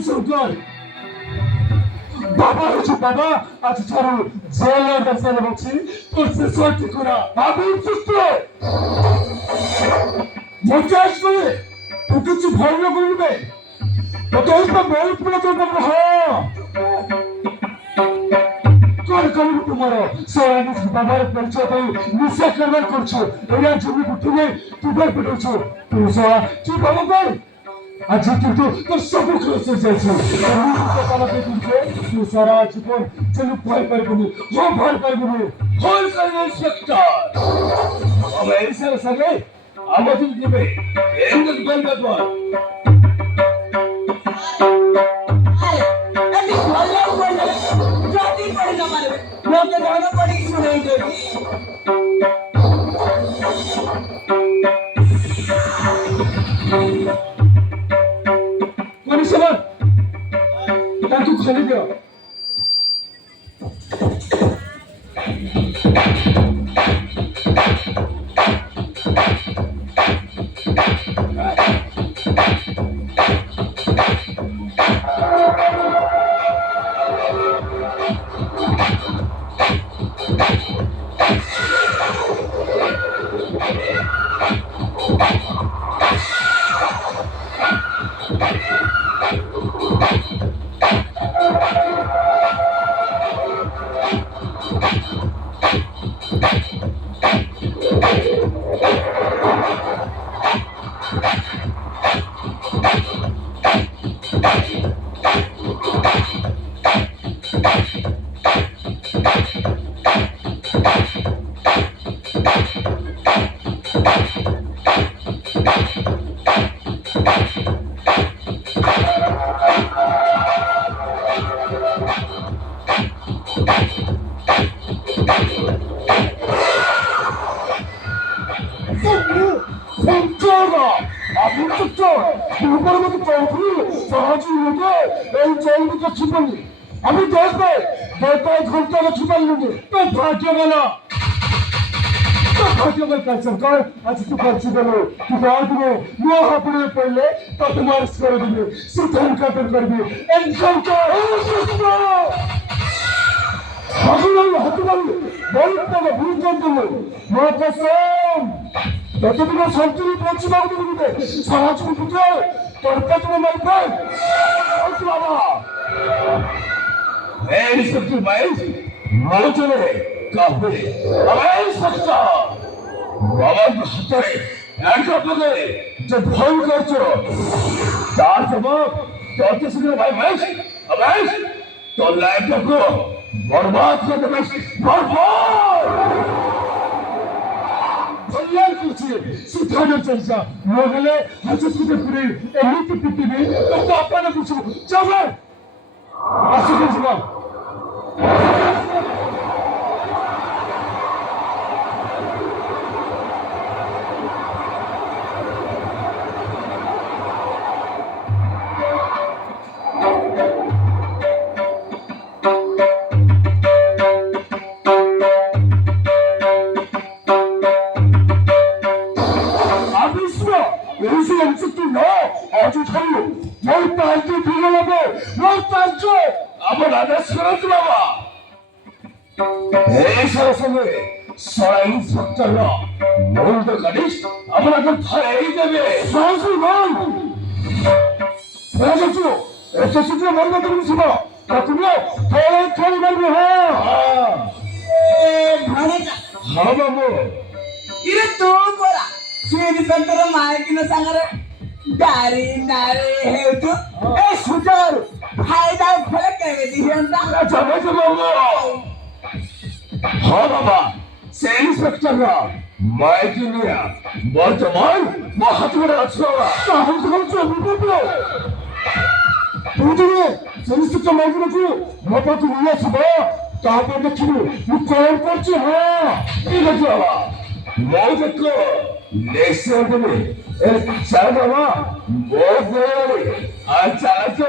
শঙ্কর বাবা হচ্ছে বাবা আজ ছাড়ো জেলের ব্যবসা বলছি তোর সে সত্যি করা আমি সুস্থ মজা আসবে তুই কিছু ভয় না করবে কত বল পুরো তোর বাবা হ্যাঁ কর করবো তোমার সবাই বাবার পরিচয় পাই নিশা কারবার করছো এরা জমি উঠে তুই পেটেছো তুই সবা তুই বাবা ভাই আজ কিন্তু তোর সব খরচ হয়েছে তুই সারা জীবন যেন ভয় পারবি ভয় পারবি ভয় করবে সেক্টর আমার এই সারা সাথে আমাদের দিবে এমন বলবে পর तू खाली गया আমি দেখবে ঘন্টা ছুপাই নেবে ভাগ্য বলো ভাগ্যবল কালচার কর আজ তুই করছি বলো তুই দিবে মহাপুরে পড়লে তাতে মার্চ করে দিবে সুতরাং কাপড় করবি এনকাউন্টার হাতে পারবি বলতে ভুল করতে মা কসম যতদিন সন্তুলি পৌঁছে বাবু দিবে সারা জীবন পুত্র তোর পেটে মারবে বাবা এই সত্যি ভাই ভালো চলে কাপড়ে আমার সত্য বাবার হাতে একটা পদে যে ভয় করছো তার জবাব যত শীঘ্র ভাই ভাই ভাই তোর লাইফটাকে বরবাদ করে দেবে বরবাদ কল্যাণ করছে সুধানের চর্চা মহলে হাজত করে পুরে এমনিতে পৃথিবী তো আপনারা বুঝবো যাবে আসুন জীবন আমার আদেশ শোনাত বাবা এই সরাসরি সরাই ইন্সপেক্টররা বলতে জানিস আমাকে ধরেই দেবে সরাসরি বল রাজু এত সূত্রে বলবে তুমি শোনো তুমি থরি বলবে হ্যাঁ হ্যাঁ বাবু ইরে তোর পড়া সেই ইন্সপেক্টর মায়ের কিনা সাঙ্গারে দারি নারে হেতু এ সুজর ফায়দা ফলে কেবে দিহেনটা চলে তো বাবু হ্যাঁ বাবা সেই ইন্সপেক্টররা মাইকে নিয়ে বর্তমান মহাত্মারা আছে তাহলে তো চলবে বাবু তুমি সেই ইন্সপেক্টর মাইকে নিয়ে বাবা তুমি নিয়ে আসবো তারপর দেখি তুই কল করছি হ্যাঁ ঠিক আছে বাবা মৌজকে লেসন দেবে চাল বাবা বহুত আর চালাচ্ছ